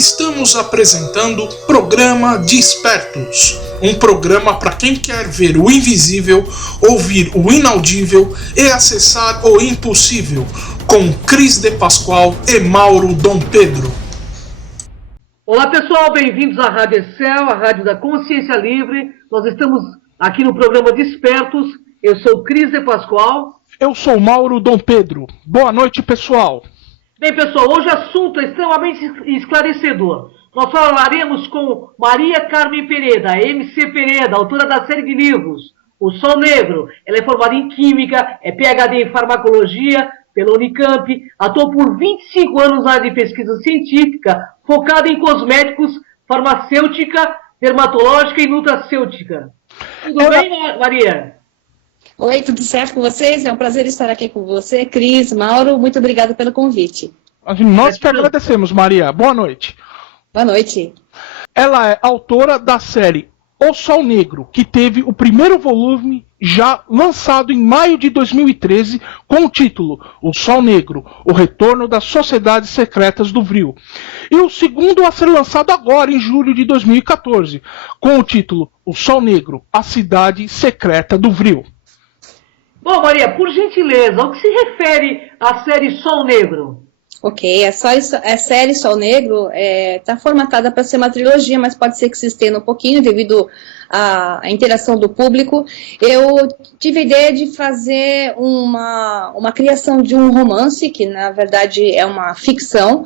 Estamos apresentando Programa Despertos, um programa para quem quer ver o invisível, ouvir o inaudível e acessar o impossível, com Cris de Pascoal e Mauro Dom Pedro. Olá pessoal, bem-vindos à Rádio Excel, a rádio da consciência livre. Nós estamos aqui no programa Despertos. Eu sou Cris de Pascoal. Eu sou Mauro Dom Pedro. Boa noite, pessoal. Bem, pessoal, hoje o assunto é extremamente esclarecedor. Nós falaremos com Maria Carmen Pereda, MC Pereda, autora da série de livros O Sol Negro. Ela é formada em Química, é PhD em Farmacologia pela Unicamp, atuou por 25 anos na área de pesquisa científica, focada em cosméticos, farmacêutica, dermatológica e nutracêutica. Tudo bem, Maria? Oi, tudo certo com vocês? É um prazer estar aqui com você, Cris, Mauro, muito obrigada pelo convite. Nós que agradecemos, Maria. Boa noite. Boa noite. Ela é autora da série O Sol Negro, que teve o primeiro volume já lançado em maio de 2013, com o título O Sol Negro, o retorno das sociedades secretas do Vril. E o segundo a ser lançado agora, em julho de 2014, com o título O Sol Negro, a cidade secreta do Vril. Bom, Maria, por gentileza, ao que se refere à série Sol Negro? Ok, a série Sol Negro está formatada para ser uma trilogia, mas pode ser que se estenda um pouquinho devido à interação do público. Eu tive a ideia de fazer uma criação de um romance, que na verdade é uma ficção,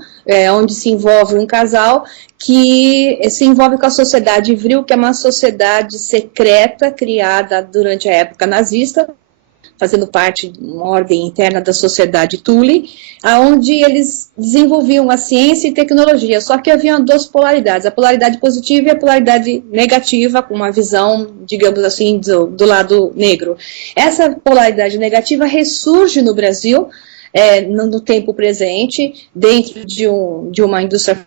onde se envolve um casal que se envolve com a sociedade Vril, que é uma sociedade secreta criada durante a época nazista, fazendo parte de uma ordem interna da sociedade Thule, onde eles desenvolviam a ciência e tecnologia, só que haviam duas polaridades, a polaridade positiva e a polaridade negativa, com uma visão, digamos assim, do lado negro. Essa polaridade negativa ressurge no Brasil, no tempo presente, dentro de uma indústria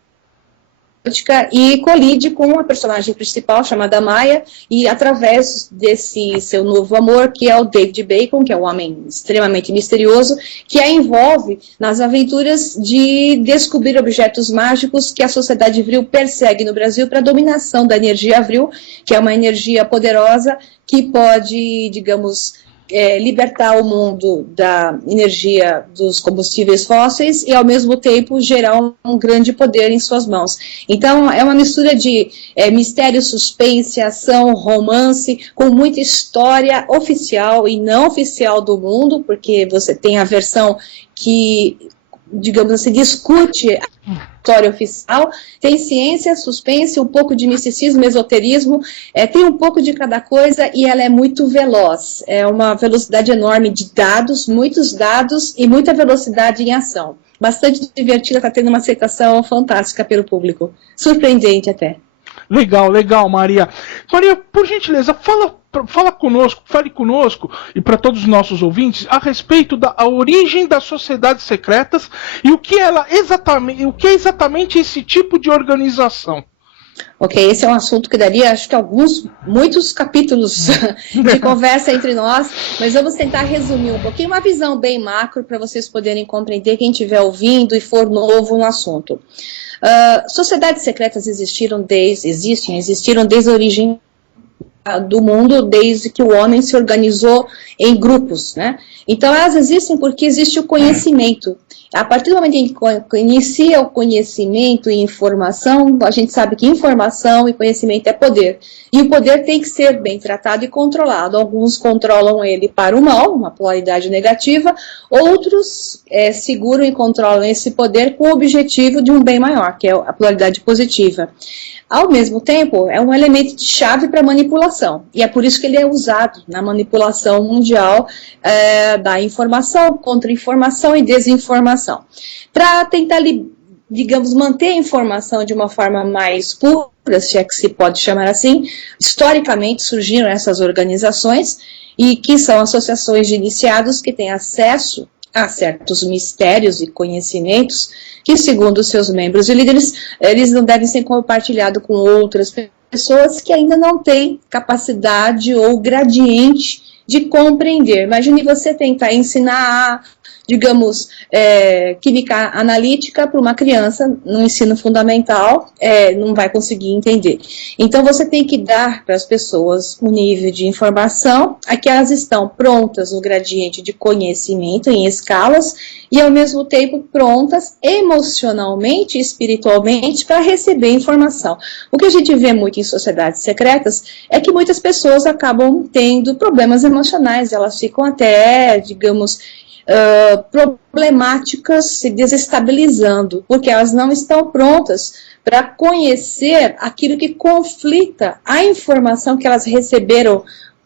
e colide com a personagem principal, chamada Maia, e através desse seu novo amor, que é o David Bacon, que é um homem extremamente misterioso, que a envolve nas aventuras de descobrir objetos mágicos que a sociedade Vril persegue no Brasil para a dominação da energia Vril, que é uma energia poderosa que pode, digamos, libertar o mundo da energia dos combustíveis fósseis e, ao mesmo tempo, gerar um grande poder em suas mãos. Então, é uma mistura de mistério, suspense, ação, romance, com muita história oficial e não oficial do mundo, porque você tem a versão que, digamos assim, discute a história oficial, tem ciência, suspense, um pouco de misticismo, esoterismo, tem um pouco de cada coisa e ela é muito veloz, é uma velocidade enorme de dados, muitos dados e muita velocidade em ação. Bastante divertida, está tendo uma aceitação fantástica pelo público, surpreendente até. Legal, legal, Maria. Maria, por gentileza, fale conosco e para todos os nossos ouvintes a respeito da origem das sociedades secretas e o que é exatamente esse tipo de organização. Ok, esse é um assunto que daria, acho que muitos capítulos de conversa entre nós, mas vamos tentar resumir um pouquinho, uma visão bem macro para vocês poderem compreender, quem estiver ouvindo e for novo no assunto. Sociedades secretas existiram desde a origem do mundo, desde que o homem se organizou em grupos, né? Então elas existem porque existe o conhecimento. A partir do momento em que inicia o conhecimento e informação, a gente sabe que informação e conhecimento é poder. E o poder tem que ser bem tratado e controlado. Alguns controlam ele para o mal, uma polaridade negativa, outros seguram e controlam esse poder com o objetivo de um bem maior, que é a polaridade positiva. Ao mesmo tempo, é um elemento de chave para manipulação, e é por isso que ele é usado na manipulação mundial da informação, contra-informação e desinformação. Para tentar, digamos, manter a informação de uma forma mais pura, se é que se pode chamar assim, historicamente surgiram essas organizações, e que são associações de iniciados que têm acesso a certos mistérios e conhecimentos que, segundo os seus membros e líderes, eles não devem ser compartilhados com outras pessoas que ainda não têm capacidade ou gradiente de compreender. Imagine você tentar ensinar A, digamos, química analítica para uma criança no ensino fundamental, não vai conseguir entender. Então, você tem que dar para as pessoas um nível de informação a que elas estão prontas no gradiente de conhecimento, em escalas, e ao mesmo tempo prontas emocionalmente e espiritualmente para receber informação. O que a gente vê muito em sociedades secretas é que muitas pessoas acabam tendo problemas emocionais, elas ficam até, digamos, problemáticas, se desestabilizando, porque elas não estão prontas para conhecer aquilo que conflita a informação que elas receberam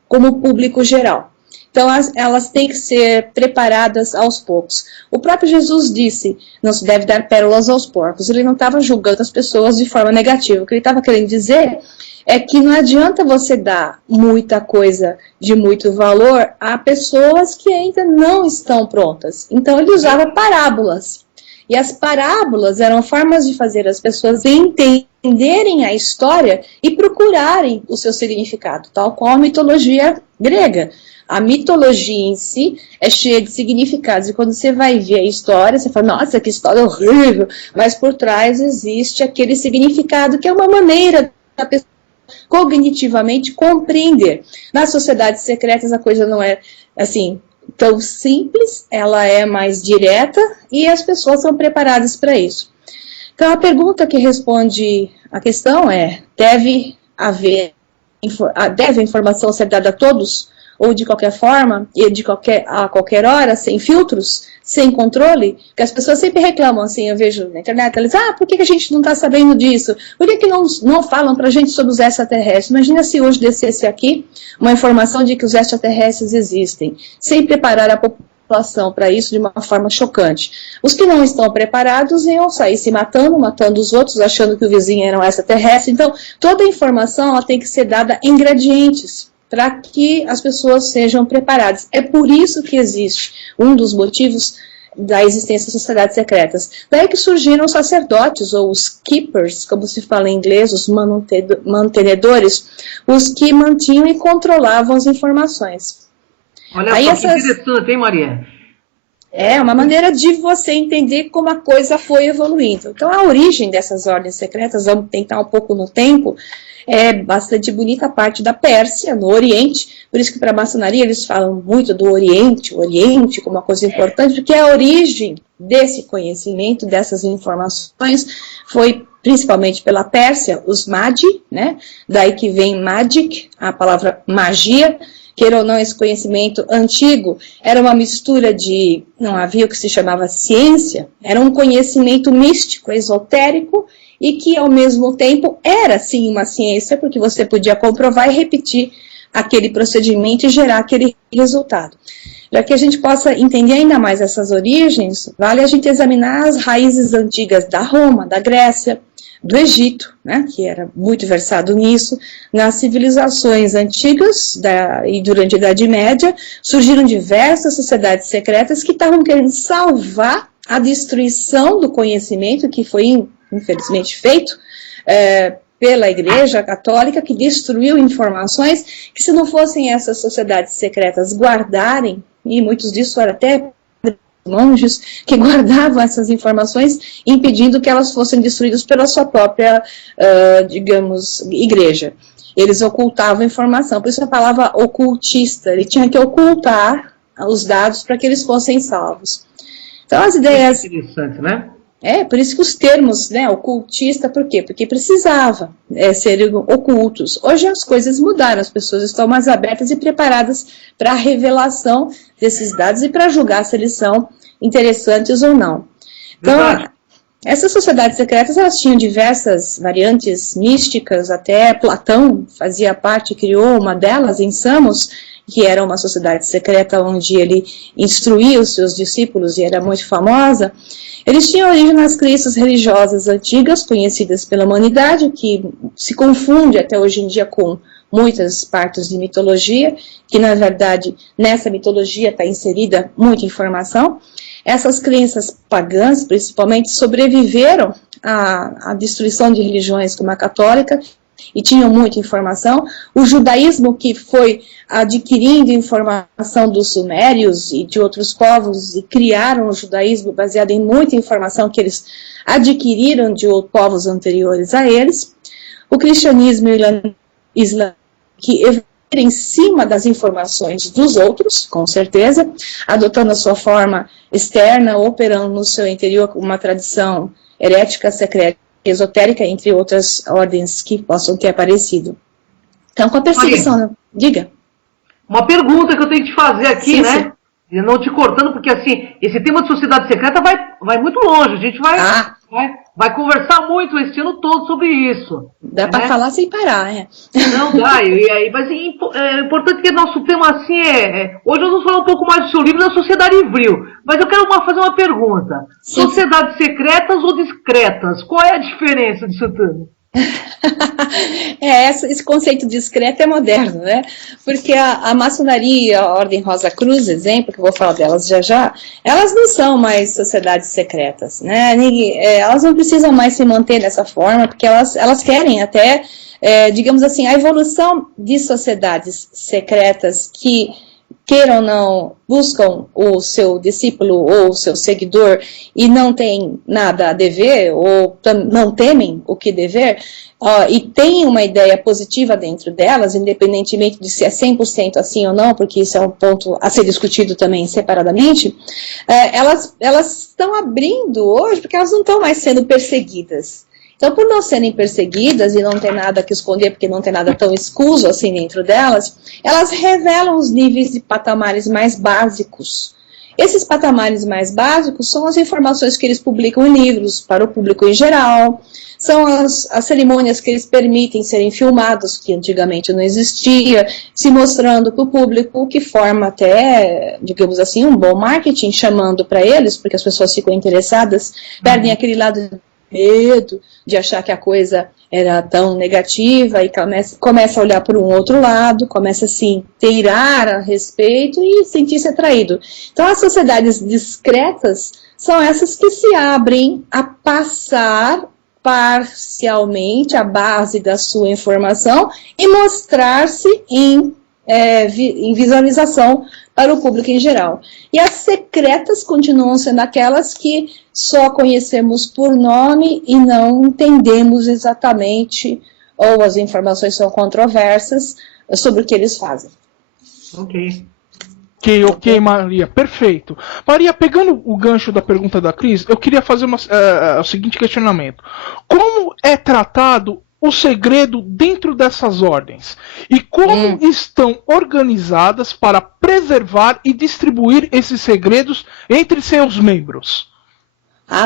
como público geral. Então, elas têm que ser preparadas aos poucos. O próprio Jesus disse, não se deve dar pérolas aos porcos. Ele não estava julgando as pessoas de forma negativa. O que ele estava querendo dizer é que não adianta você dar muita coisa de muito valor a pessoas que ainda não estão prontas. Então, ele usava parábolas. E as parábolas eram formas de fazer as pessoas entenderem a história e procurarem o seu significado, tal qual a mitologia grega. A mitologia em si é cheia de significados, e quando você vai ver a história, você fala, nossa, que história horrível, mas por trás existe aquele significado que é uma maneira da pessoa cognitivamente compreender. Nas sociedades secretas a coisa não é assim tão simples, ela é mais direta e as pessoas são preparadas para isso. Então a pergunta que responde a questão é, deve a informação ser dada a todos? Ou de qualquer forma, e a qualquer hora, sem filtros, sem controle, que as pessoas sempre reclamam, assim, eu vejo na internet, elas dizem, por que a gente não está sabendo disso? Por que não falam para a gente sobre os extraterrestres? Imagina se hoje descesse aqui uma informação de que os extraterrestres existem, sem preparar a população para isso de uma forma chocante. Os que não estão preparados iam sair se matando os outros, achando que o vizinho era um extraterrestre. Então, toda a informação ela tem que ser dada em gradientes, para que as pessoas sejam preparadas. É por isso que existe um dos motivos da existência das sociedades secretas. Daí que surgiram os sacerdotes, ou os keepers, como se fala em inglês, os mantenedores, os que mantinham e controlavam as informações. Olha aí só que interessante, hein, Maria? É uma maneira de você entender como a coisa foi evoluindo. Então, a origem dessas ordens secretas, vamos tentar um pouco no tempo, é bastante bonita a parte da Pérsia, no Oriente, por isso que para a maçonaria eles falam muito do Oriente, o Oriente como uma coisa importante, porque a origem desse conhecimento, dessas informações, foi principalmente pela Pérsia, os Magi, né? Daí que vem magic, a palavra magia, queira ou não, esse conhecimento antigo era uma mistura de, não havia o que se chamava ciência, era um conhecimento místico, esotérico, e que, ao mesmo tempo, era, sim, uma ciência, porque você podia comprovar e repetir aquele procedimento e gerar aquele resultado. Para que a gente possa entender ainda mais essas origens, vale a gente examinar as raízes antigas da Roma, da Grécia, do Egito, né, que era muito versado nisso. Nas civilizações antigas e durante a Idade Média, surgiram diversas sociedades secretas que estavam querendo salvar a destruição do conhecimento, que foi infelizmente feito pela Igreja Católica, que destruiu informações que, se não fossem essas sociedades secretas guardarem, e muitos disso eram até monges que guardavam essas informações, impedindo que elas fossem destruídas pela sua própria, digamos, igreja. Eles ocultavam a informação, por isso a palavra ocultista, ele tinha que ocultar os dados para que eles fossem salvos. Então as ideias... Interessante, né? Por isso que os termos, né, ocultista, por quê? Porque precisava serem ocultos. Hoje as coisas mudaram, as pessoas estão mais abertas e preparadas para a revelação desses dados e para julgar se eles são interessantes ou não. Então, essas sociedades secretas, elas tinham diversas variantes místicas, até Platão fazia parte, criou uma delas em Samos, que era uma sociedade secreta onde ele instruía os seus discípulos e era muito famosa. Eles tinham origem nas crenças religiosas antigas, conhecidas pela humanidade, que se confunde até hoje em dia com muitas partes de mitologia, que na verdade nessa mitologia está inserida muita informação. Essas crenças pagãs, principalmente, sobreviveram à destruição de religiões como a católica, e tinham muita informação, o judaísmo que foi adquirindo informação dos sumérios e de outros povos e criaram o judaísmo baseado em muita informação que eles adquiriram de povos anteriores a eles, o cristianismo e o islâmico que evoluíram em cima das informações dos outros, com certeza, adotando a sua forma externa, operando no seu interior uma tradição herética, secreta, esotérica, entre outras ordens que possam ter aparecido. Então, com a perseguição... Diga. Uma pergunta que eu tenho que te fazer aqui, sim, né? Sim. E não te cortando, porque assim, esse tema de sociedade secreta vai muito longe. A gente vai conversar muito esse ano todo sobre isso. Dá para falar sem parar, Não dá, mas é importante que nosso tema assim hoje nós vamos falar um pouco mais do seu livro da Sociedade Vril, mas eu quero fazer uma pergunta. Sim. Sociedades secretas ou discretas? Qual é a diferença disso tudo? Esse conceito discreto é moderno, né? Porque a maçonaria, a Ordem Rosa Cruz, exemplo, que eu vou falar delas já, elas não são mais sociedades secretas, né? Elas não precisam mais se manter dessa forma, porque elas querem até, digamos assim, a evolução de sociedades secretas que, queiram ou não, buscam o seu discípulo ou o seu seguidor e não tem nada a dever, ou não temem o que dever, e tem uma ideia positiva dentro delas, independentemente de se é 100% assim ou não, porque isso é um ponto a ser discutido também separadamente, elas estão abrindo hoje, porque elas não estão mais sendo perseguidas. Então, por não serem perseguidas e não ter nada que esconder, porque não tem nada tão escuso assim dentro delas, elas revelam os níveis de patamares mais básicos. Esses patamares mais básicos são as informações que eles publicam em livros para o público em geral, são as cerimônias que eles permitem serem filmados, que antigamente não existia, se mostrando para o público, o que forma até, digamos assim, um bom marketing, chamando para eles, porque as pessoas ficam interessadas, perdem aquele lado medo de achar que a coisa era tão negativa e começa a olhar por um outro lado, começa a se inteirar a respeito e sentir-se atraído. Então, as sociedades discretas são essas que se abrem a passar parcialmente a base da sua informação e mostrar-se em visualização para o público em geral. E as secretas continuam sendo aquelas que só conhecemos por nome e não entendemos exatamente, ou as informações são controversas sobre o que eles fazem. Ok, Maria, perfeito. Maria, pegando o gancho da pergunta da Cris, eu queria fazer o seguinte questionamento. Como é tratado o segredo dentro dessas ordens? E como estão organizadas para preservar e distribuir esses segredos entre seus membros?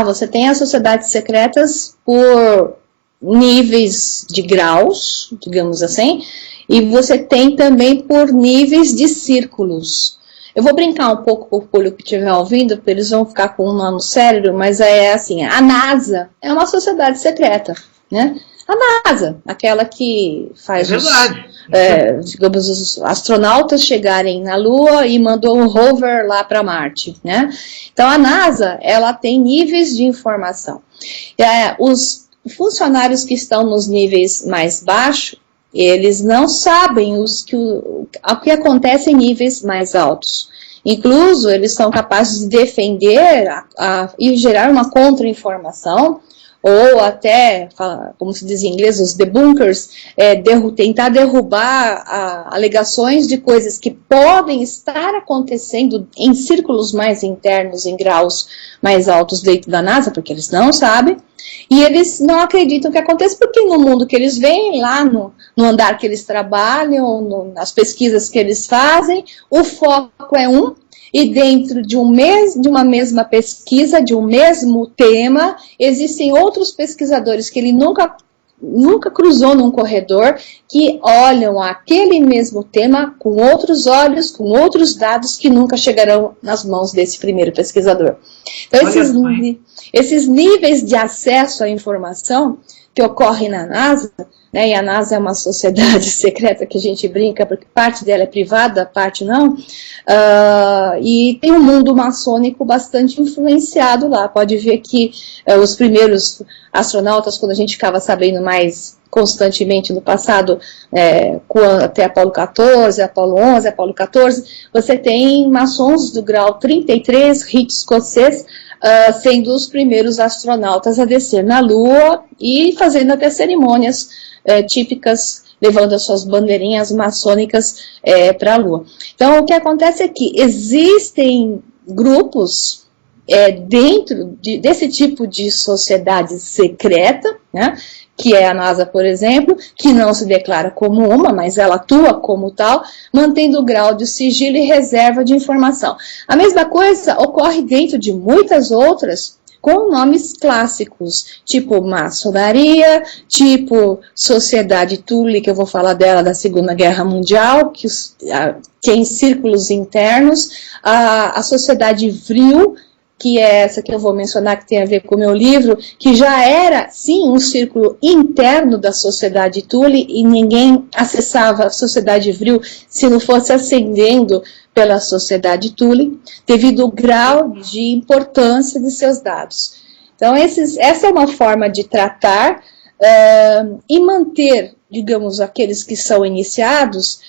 Você tem as sociedades secretas por níveis de graus, digamos assim, e você tem também por níveis de círculos. Eu vou brincar um pouco com o público que estiver ouvindo, porque eles vão ficar com um nó no cérebro, mas é assim, a NASA é uma sociedade secreta, né? A NASA, aquela que faz digamos, os astronautas chegarem na Lua e mandou um rover lá para Marte, né? Então, a NASA, ela tem níveis de informação. Os funcionários que estão nos níveis mais baixos, eles não sabem o que acontece em níveis mais altos. Incluso, eles são capazes de defender e gerar uma contra-informação, ou até, como se diz em inglês, os debunkers, tentar derrubar alegações de coisas que podem estar acontecendo em círculos mais internos, em graus mais altos dentro da NASA, porque eles não sabem, e eles não acreditam que aconteça, porque no mundo que eles veem, lá no andar que eles trabalham, nas pesquisas que eles fazem, o foco é e dentro de uma mesma pesquisa, de um mesmo tema, existem outros pesquisadores que ele nunca cruzou num corredor, que olham aquele mesmo tema com outros olhos, com outros dados que nunca chegarão nas mãos desse primeiro pesquisador. Então, esses níveis de acesso à informação que ocorrem na NASA, né, e a NASA é uma sociedade secreta que a gente brinca, porque parte dela é privada, parte não, e tem um mundo maçônico bastante influenciado lá. Pode ver que os primeiros astronautas, quando a gente ficava sabendo mais constantemente no passado, até Apolo 14, Apolo 11, Apolo 14, você tem maçons do grau 33, rito escocês, sendo os primeiros astronautas a descer na Lua e fazendo até cerimônias típicas, levando as suas bandeirinhas maçônicas para a Lua. Então, o que acontece é que existem grupos dentro desse tipo de sociedade secreta, né, que é a NASA, por exemplo, que não se declara como uma, mas ela atua como tal, mantendo o grau de sigilo e reserva de informação. A mesma coisa ocorre dentro de muitas outras, com nomes clássicos, tipo maçonaria, tipo Sociedade Thule, que eu vou falar dela da Segunda Guerra Mundial, que é em círculos internos, a Sociedade Vril, que é essa que eu vou mencionar, que tem a ver com o meu livro, que já era, sim, um círculo interno da Sociedade Thule, e ninguém acessava a Sociedade Vril se não fosse ascendendo pela Sociedade Thule, devido ao grau de importância de seus dados. Então, essa é uma forma de tratar e manter, digamos, aqueles que são iniciados,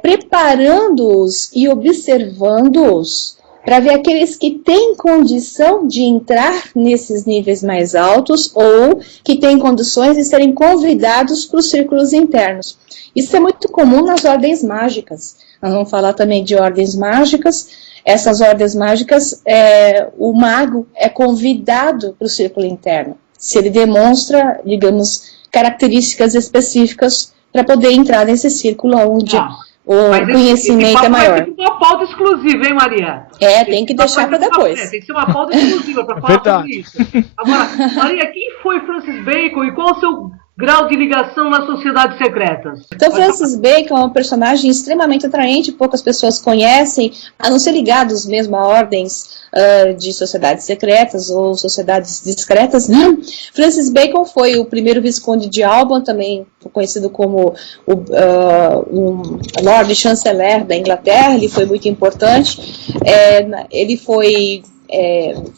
preparando-os e observando-os, para ver aqueles que têm condição de entrar nesses níveis mais altos ou que têm condições de serem convidados para os círculos internos. Isso é muito comum nas ordens mágicas. Nós vamos falar também de ordens mágicas. Essas ordens mágicas, o mago é convidado para o círculo interno, se ele demonstra, digamos, características específicas para poder entrar nesse círculo onde o conhecimento é maior. Tem que ter uma pauta exclusiva, hein, Maria? Tem que deixar para depois. Tem que ser uma pauta exclusiva para falar sobre isso. Agora, Maria, quem foi Francis Bacon e qual o seu grau de ligação nas sociedades secretas? Então, Francis Bacon é um personagem extremamente atraente, poucas pessoas conhecem, a não ser ligados mesmo a ordens de sociedades secretas ou sociedades discretas, né? Francis Bacon foi o primeiro Visconde de Alban, também conhecido como o Lord Chanceler da Inglaterra. Ele foi muito importante. Ele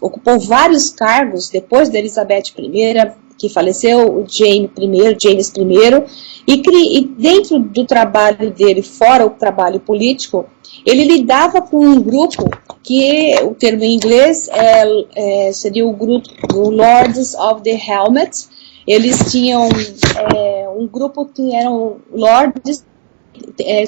ocupou vários cargos depois da Elizabeth I, que faleceu, o James I, e dentro do trabalho dele, fora o trabalho político, ele lidava com um grupo que, o termo em inglês, seria o grupo do Lords of the Helmet. Eles tinham um grupo que eram lords,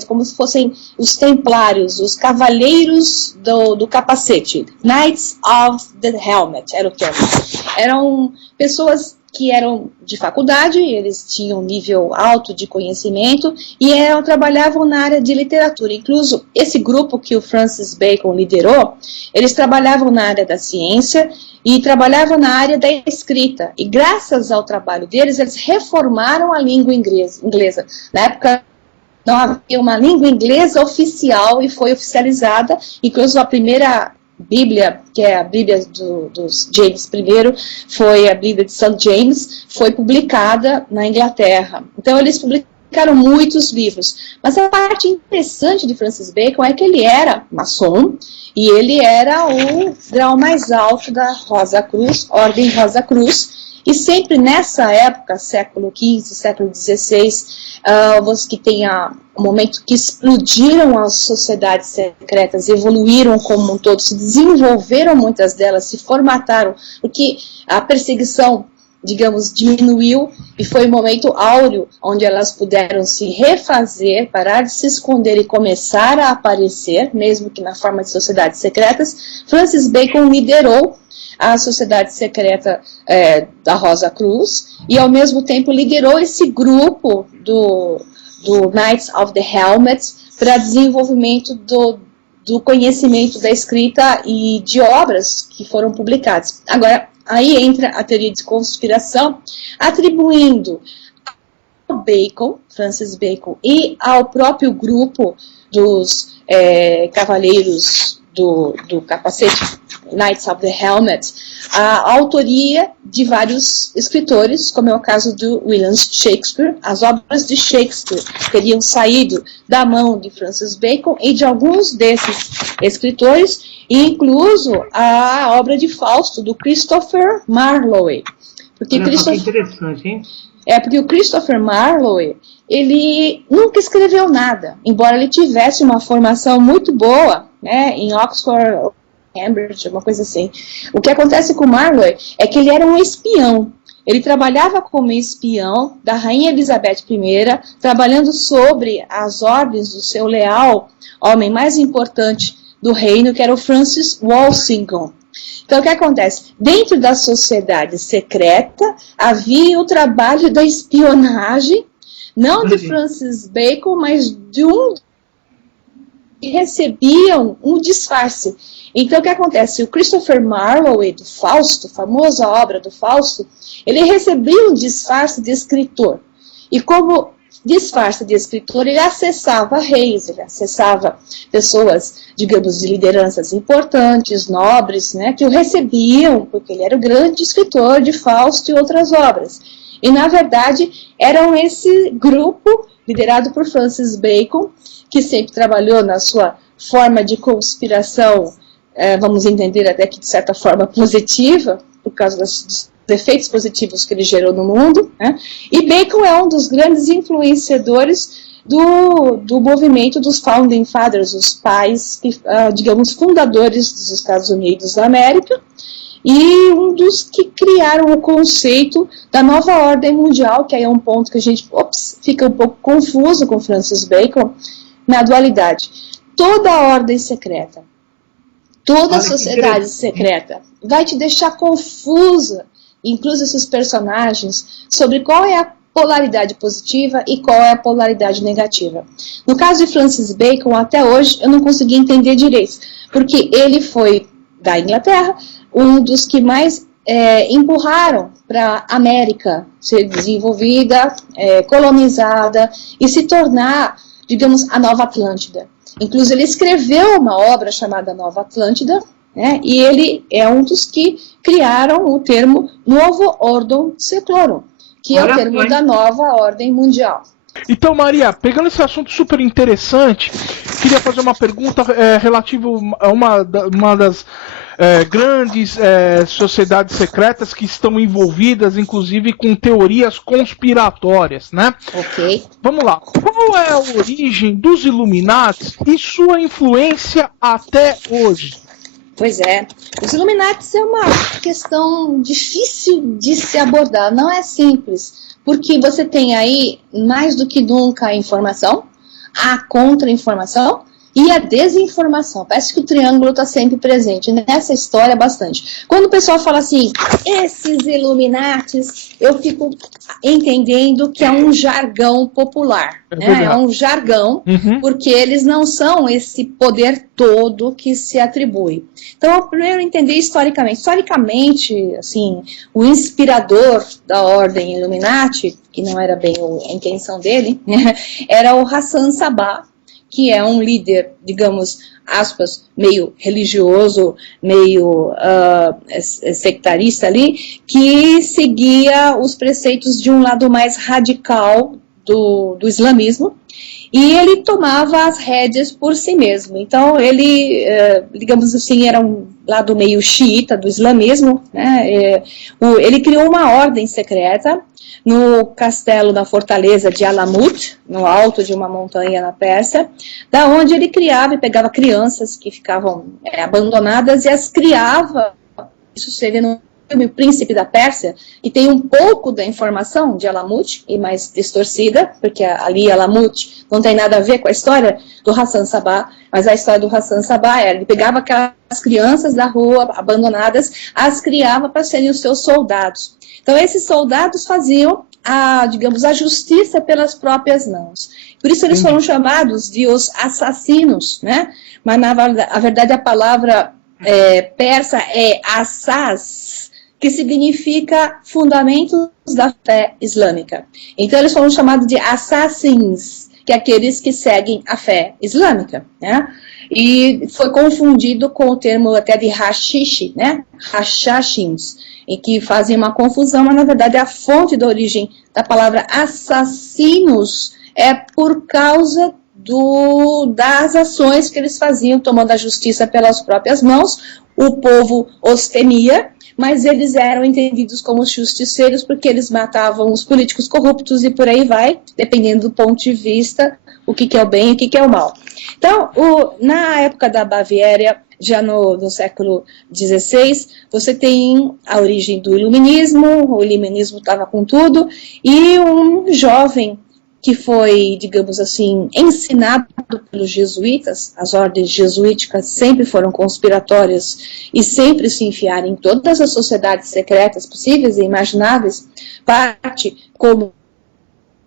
como se fossem os templários, os cavaleiros do capacete, Knights of the Helmet, era o termo. Eram pessoas que eram de faculdade, eles tinham um nível alto de conhecimento e trabalhavam na área de literatura. Incluso esse grupo que o Francis Bacon liderou, eles trabalhavam na área da ciência e trabalhavam na área da escrita. E graças ao trabalho deles, eles reformaram a língua inglesa. Na época, não havia uma língua inglesa oficial e foi oficializada, incluso a primeira Bíblia, que é a Bíblia dos James I, foi a Bíblia de St. James, foi publicada na Inglaterra. Então, eles publicaram muitos livros. Mas a parte interessante de Francis Bacon é que ele era maçom e ele era o grau mais alto da Rosa Cruz, Ordem Rosa Cruz. E sempre nessa época, século XV, século XVI, que tem o momento que explodiram as sociedades secretas, evoluíram como um todo, se desenvolveram muitas delas, se formataram, porque a perseguição, digamos, diminuiu e foi um momento áureo onde elas puderam se refazer, parar de se esconder e começar a aparecer, mesmo que na forma de sociedades secretas. Francis Bacon liderou a sociedade secreta da Rosa Cruz e ao mesmo tempo liderou esse grupo do Knights of the Helmet para desenvolvimento do conhecimento da escrita e de obras que foram publicadas. Agora, aí entra a teoria de conspiração, atribuindo ao Bacon, Francis Bacon, e ao próprio grupo dos cavaleiros do capacete, Knights of the Helmet, a autoria de vários escritores, como é o caso do William Shakespeare. As obras de Shakespeare teriam saído da mão de Francis Bacon e de alguns desses escritores, incluso a obra de Fausto, do Christopher Marlowe. Porque Que interessante, hein? Porque o Christopher Marlowe, ele nunca escreveu nada, embora ele tivesse uma formação muito boa, né, em Oxford, Cambridge, uma coisa assim. O que acontece com o Marlowe é que ele era um espião. Ele trabalhava como espião da Rainha Elizabeth I, trabalhando sobre as ordens do seu leal homem mais importante do reino, que era o Francis Walsingham. Então, o que acontece? Dentro da sociedade secreta, havia o trabalho da espionagem, não de Francis Bacon, mas de um que recebiam um disfarce. Então, o que acontece? O Christopher Marlowe, do Fausto, famosa obra do Fausto, ele recebia um disfarce de escritor. E como disfarce de escritor, ele acessava reis, ele acessava pessoas, digamos, de lideranças importantes, nobres, né, que o recebiam, porque ele era o grande escritor de Fausto e outras obras. E, na verdade, eram esse grupo, liderado por Francis Bacon, que sempre trabalhou na sua forma de conspiração, vamos entender até que de certa forma positiva, por causa dos efeitos positivos que ele gerou no mundo, né? E Bacon é um dos grandes influenciadores do movimento dos Founding Fathers, os pais, digamos, fundadores dos Estados Unidos da América, e um dos que criaram o conceito da nova ordem mundial, que aí é um ponto que a gente fica um pouco confuso com Francis Bacon, na dualidade. Toda a ordem secreta, toda a sociedade secreta vai te deixar confusa, inclusive esses personagens, sobre qual é a polaridade positiva e qual é a polaridade negativa. No caso de Francis Bacon, até hoje, eu não consegui entender direito, porque ele foi da Inglaterra, um dos que mais empurraram para a América ser desenvolvida, colonizada e se tornar, digamos, a Nova Atlântida. Inclusive, ele escreveu uma obra chamada Nova Atlântida, né, e ele é um dos que criaram o termo Novo Ordem Seclorum, que é o termo da nova ordem mundial. Então, Maria, pegando esse assunto super interessante, queria fazer uma pergunta relativa a uma das grandes sociedades secretas que estão envolvidas, inclusive, com teorias conspiratórias, né? Ok. Vamos lá. Qual é a origem dos Illuminati e sua influência até hoje? Pois é. Os Illuminati é uma questão difícil de se abordar, não é simples, porque você tem aí, mais do que nunca, a informação, a contra-informação e a desinformação. Parece que o triângulo está sempre presente nessa história bastante. Quando o pessoal fala assim, esses Illuminatis, eu fico entendendo que é um jargão popular. Né? É um jargão, porque eles não são esse poder todo que se atribui. Então, primeiro entender historicamente. Historicamente, assim, o inspirador da ordem Illuminati, que não era bem a intenção dele, né, era o Hassan Sabbah, que é um líder, digamos, aspas, meio religioso, meio sectarista ali, que seguia os preceitos de um lado mais radical do islamismo, e ele tomava as rédeas por si mesmo. Então, ele, digamos assim, era um lado meio xiita do islamismo, né? Ele criou uma ordem secreta no castelo, na fortaleza de Alamut, no alto de uma montanha na Pérsia, da onde ele criava e pegava crianças que ficavam abandonadas e as criava. Isso seria no filme O Príncipe da Pérsia, que tem um pouco da informação de Alamut, e mais distorcida, porque ali Alamut não tem nada a ver com a história do Hassan Sabbah, mas a história do Hassan Sabbah era, ele pegava aquelas crianças da rua, abandonadas, as criava para serem os seus soldados. Então, esses soldados faziam, digamos, a justiça pelas próprias mãos. Por isso, eles foram chamados de os assassinos, né? Mas, na verdade, a palavra persa é assas, que significa fundamentos da fé islâmica. Então, eles foram chamados de assassins, que é aqueles que seguem a fé islâmica, né? E foi confundido com o termo até de hashish, né? Hashashins, em que fazem uma confusão, mas na verdade a fonte da origem da palavra assassinos é por causa das ações que eles faziam, tomando a justiça pelas próprias mãos. O povo os temia, mas eles eram entendidos como justiceiros porque eles matavam os políticos corruptos e por aí vai, dependendo do ponto de vista, o que é o bem e o que é o mal. Então, na época da Baviera, já no século XVI, você tem a origem do iluminismo, o iluminismo estava com tudo, e um jovem que foi, digamos assim, ensinado pelos jesuítas. As ordens jesuíticas sempre foram conspiratórias e sempre se enfiaram em todas as sociedades secretas possíveis e imagináveis, parte como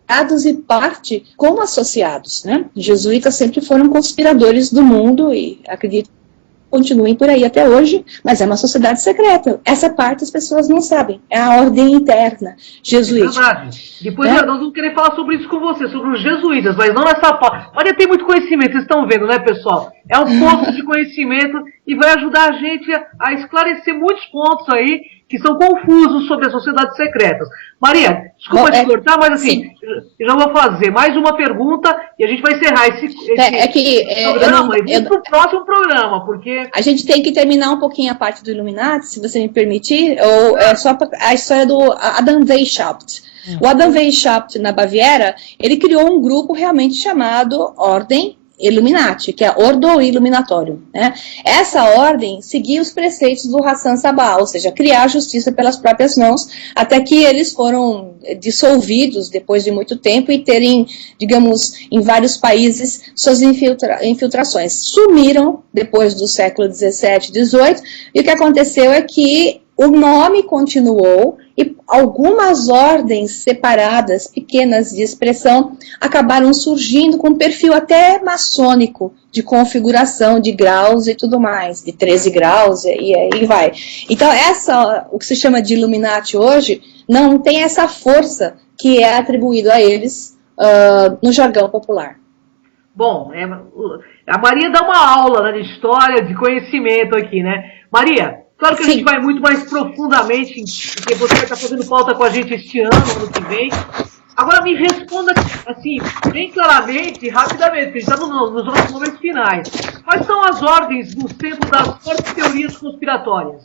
aliados e parte como associados, né? Os jesuítas sempre foram conspiradores do mundo e acredito continuem por aí até hoje, mas é uma sociedade secreta. Essa parte as pessoas não sabem. É a ordem interna jesuítica. É verdade. Depois nós vamos querer falar sobre isso com você, sobre os jesuítas, mas não nessa parte. Maria tem muito conhecimento, vocês estão vendo, né, pessoal? É um poço de conhecimento e vai ajudar a gente a esclarecer muitos pontos aí que são confusos sobre as sociedades secretas. Maria, desculpa te cortar, mas assim, eu já vou fazer mais uma pergunta e a gente vai encerrar esse programa e vamos para o próximo programa, porque... A gente tem que terminar um pouquinho a parte do Illuminati, se você me permitir, ou é só a história do Adam Weishaupt. O Adam Weishaupt, na Baviera, ele criou um grupo realmente chamado Ordem Illuminati, que é Ordo Illuminatorium, né? Essa ordem seguia os preceitos do Hassan Sabbah, ou seja, criar a justiça pelas próprias mãos, até que eles foram dissolvidos depois de muito tempo e terem, digamos, em vários países suas infiltrações. Sumiram depois do século XVII, XVIII, e o que aconteceu é que o nome continuou e algumas ordens separadas, pequenas de expressão, acabaram surgindo com um perfil até maçônico, de configuração de graus e tudo mais, de 13 graus e aí vai. Então, o que se chama de Illuminati hoje, não tem essa força que é atribuído a eles no jargão popular. Bom, a Maria dá uma aula, né, de história, de conhecimento aqui, né? Maria, claro que a gente vai muito mais profundamente, porque você vai estar fazendo pauta com a gente este ano que vem. Agora me responda, assim, bem claramente, rapidamente, porque a gente está nos nossos momentos finais. Quais são as ordens no centro das fortes teorias conspiratórias?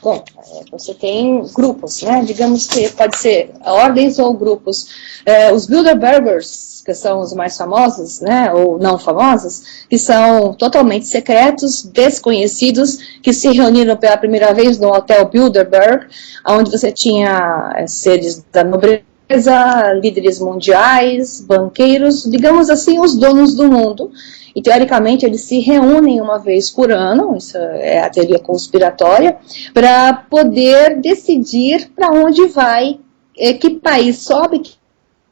Bom, você tem grupos, né? Digamos que pode ser ordens ou grupos. Os Bilderbergers, que são os mais famosos, né, ou não famosos, que são totalmente secretos, desconhecidos, que se reuniram pela primeira vez no Hotel Bilderberg, onde você tinha seres da nobreza, líderes mundiais, banqueiros, digamos assim, os donos do mundo. E, teoricamente, eles se reúnem uma vez por ano, isso é a teoria conspiratória, para poder decidir para onde vai, que país sobe, que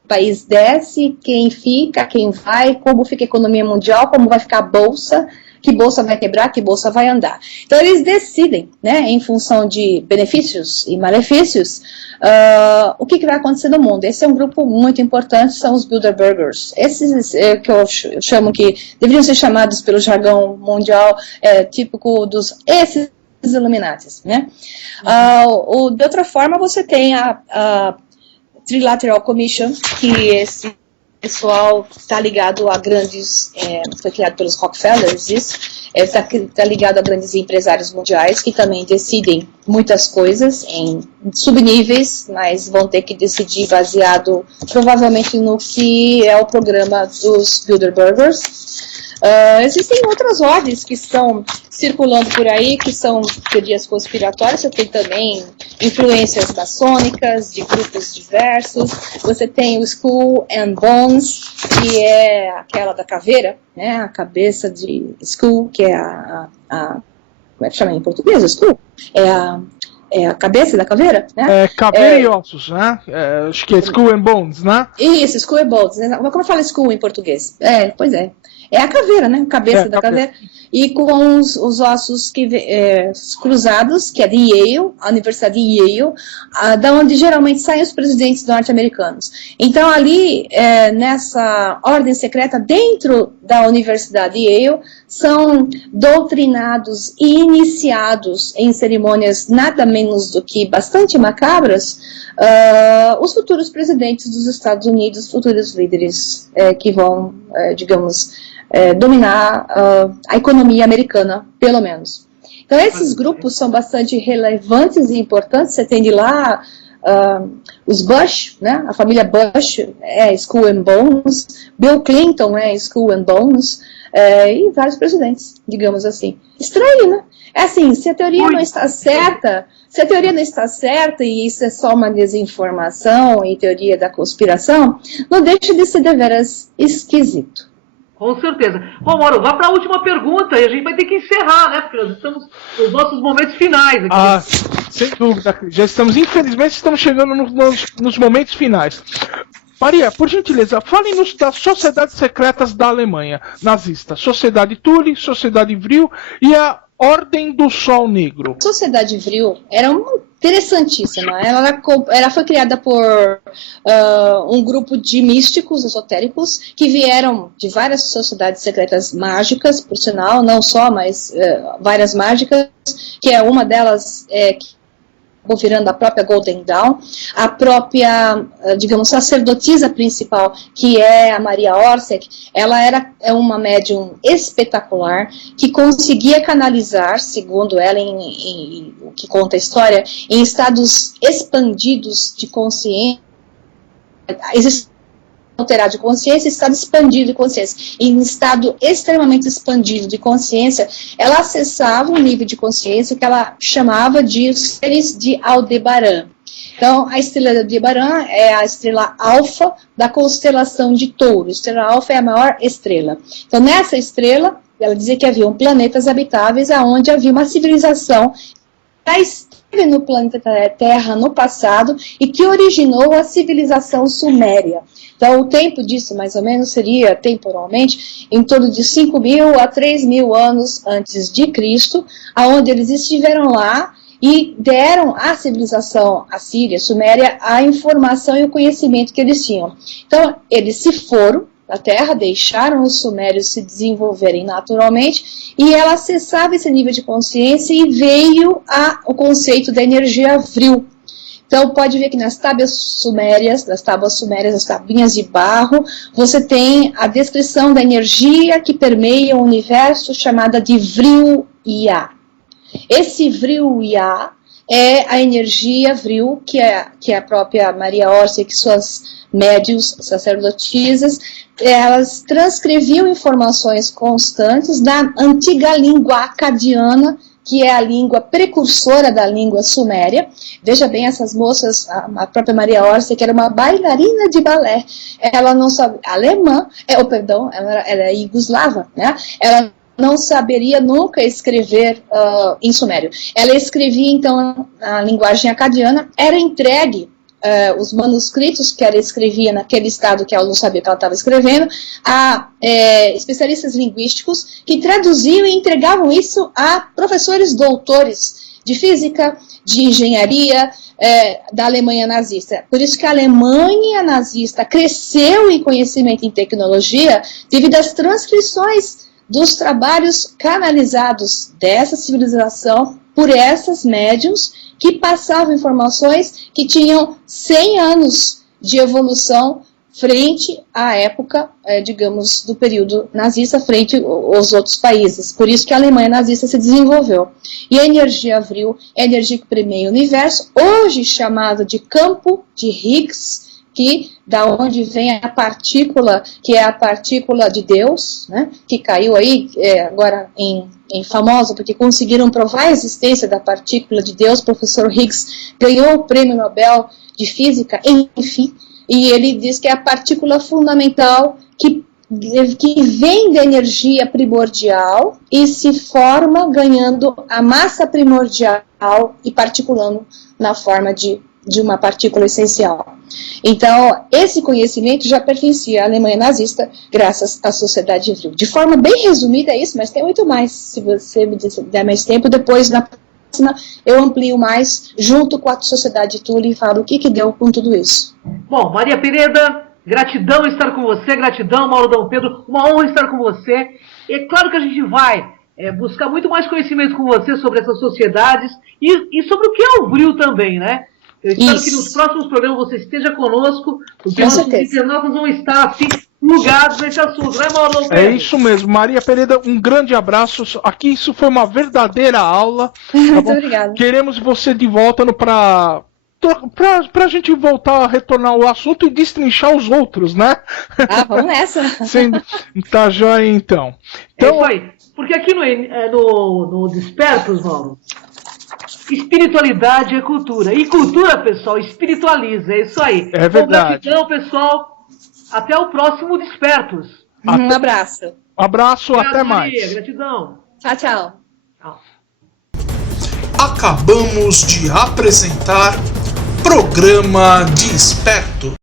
país desce, quem fica, quem vai, como fica a economia mundial, como vai ficar a bolsa, que bolsa vai quebrar, que bolsa vai andar. Então, eles decidem, né, em função de benefícios e malefícios, o que vai acontecer no mundo. Esse é um grupo muito importante, são os Bilderbergers. Esses que eu chamo que deveriam ser chamados pelo jargão mundial típico esses Illuminatis, né? De outra forma, você tem a Trilateral Commission, que esse pessoal está ligado a grandes, foi criado pelos Rockefellers, isso, está ligado a grandes empresários mundiais que também decidem muitas coisas em subníveis, mas vão ter que decidir baseado provavelmente no que é o programa dos Bilderbergers. Existem outras ordens que estão circulando por aí, que são teorias conspiratórias. Você tem também influências maçônicas de grupos diversos. Você tem o Skull and Bones, que é aquela da caveira, né? A cabeça de Skull, que é como é que chama em português? Skull? É a cabeça da caveira, né? Caveira e ossos, né? Acho que é Skull and Bones, né? Isso, Skull and Bones. Né? Como fala Skull em português? Pois é. É a caveira, né? A cabeça da caveira. E com os ossos cruzados, que é de Yale, a Universidade de Yale, da onde geralmente saem os presidentes norte-americanos. Então, ali, nessa ordem secreta, dentro da Universidade de Yale, são doutrinados e iniciados em cerimônias nada menos do que bastante macabras, os futuros presidentes dos Estados Unidos, futuros líderes que vão, digamos, dominar a economia americana, pelo menos. Então, esses grupos são bastante relevantes e importantes. Você tem de lá os Bush, né? A família Bush é Skull and Bones, Bill Clinton é Skull and Bones, e vários presidentes, digamos assim. Estranho, né? É assim, se a teoria não está certa, e isso é só uma desinformação e teoria da conspiração, não deixa de ser deveras esquisito. Com certeza. Bom, Mauro, vá para a última pergunta e a gente vai ter que encerrar, né? Porque nós estamos nos nossos momentos finais aqui. Sem dúvida. Infelizmente, estamos chegando nos momentos finais. Maria, por gentileza, fale-nos das sociedades secretas da Alemanha nazista. Sociedade Thule, Sociedade Vril e a Ordem do Sol Negro. A Sociedade Vril era interessantíssima. Ela foi criada por um grupo de místicos esotéricos que vieram de várias sociedades secretas mágicas, por sinal, não só, mas várias mágicas, que é uma delas que acabou virando a própria Golden Dawn, a própria, digamos, sacerdotisa principal, que é a Maria Orsic. Ela é uma médium espetacular, que conseguia canalizar, segundo ela, o que conta a história, em estados expandidos de consciência. Existe alterar de consciência, estado expandido de consciência. Em estado extremamente expandido de consciência, ela acessava um nível de consciência que ela chamava de seres de Aldebaran. Então, a estrela de Aldebaran é a estrela alfa da constelação de Touro. A estrela alfa é a maior estrela. Então, nessa estrela, ela dizia que haviam planetas habitáveis onde havia uma civilização que já esteve no planeta Terra no passado e que originou a civilização suméria. Então, o tempo disso, mais ou menos, seria, temporalmente, em torno de 5.000 a 3.000 anos antes de Cristo, onde eles estiveram lá e deram à civilização assíria, suméria, a informação e o conhecimento que eles tinham. Então, eles se foram da Terra, deixaram os sumérios se desenvolverem naturalmente, e ela acessava esse nível de consciência e veio o conceito da energia vril. Então, pode ver que nas tábuas sumérias, as tabuinhas de barro, você tem a descrição da energia que permeia o universo, chamada de Vril-Ya. Esse Vril-Ya é a energia vril, que é a própria Maria Orsic e suas médiuns sacerdotisas. Elas transcreviam informações constantes da antiga língua acadiana, que é a língua precursora da língua suméria. Veja bem, essas moças, a própria Maria Orsic, que era uma bailarina de balé, ela não sabe alemã, ela era iugoslava, né? Ela não saberia nunca escrever em sumério. Ela escrevia, então, a linguagem acadiana, era entregue os manuscritos que ela escrevia naquele estado que ela não sabia que ela estava escrevendo, a especialistas linguísticos que traduziam e entregavam isso a professores doutores de física, de engenharia, da Alemanha nazista. Por isso que a Alemanha nazista cresceu em conhecimento em tecnologia devido às transcrições dos trabalhos canalizados dessa civilização por essas médiums que passavam informações que tinham 100 anos de evolução frente à época, digamos, do período nazista, frente aos outros países. Por isso que a Alemanha nazista se desenvolveu. E a energia vril é a energia que permeia o universo, hoje chamada de campo de Higgs, que da onde vem a partícula, que é a partícula de Deus, né, que caiu aí agora em famosa, porque conseguiram provar a existência da partícula de Deus. O professor Higgs ganhou o prêmio Nobel de Física, enfim, e ele diz que é a partícula fundamental que vem da energia primordial e se forma ganhando a massa primordial e particulando na forma de uma partícula essencial. Então, esse conhecimento já pertencia à Alemanha nazista, graças à Sociedade Vril. De forma bem resumida é isso, mas tem muito mais. Se você me der mais tempo, depois na próxima eu amplio mais, junto com a Sociedade Thule, e falo o que deu com tudo isso. Bom, Maria Pereda, gratidão estar com você, gratidão, Mauro Dom Pedro, uma honra estar com você. E é claro que a gente vai buscar muito mais conhecimento com você sobre essas sociedades e sobre o que é o Vril também, né? Eu espero que nos próximos programas você esteja conosco, porque nossos internautas vão estar assim plugados nesse assunto, né, Mauro? É isso mesmo, Maria Pereira, um grande abraço. Aqui isso foi uma verdadeira aula. Tá Muito obrigada. Queremos você de volta pra gente voltar a retornar ao assunto e destrinchar os outros, né? Vamos nessa. Tá joia, então. É isso aí. Porque aqui no Despertos, Mauro, espiritualidade é cultura. E cultura, pessoal, espiritualiza. É isso aí. É verdade. Então, pessoal, até o próximo Despertos. Um abraço. Abraço, Obrigado, até Maria, mais. gratidão. Tchau, tchau. Tchau. Acabamos de apresentar Programa Desperto.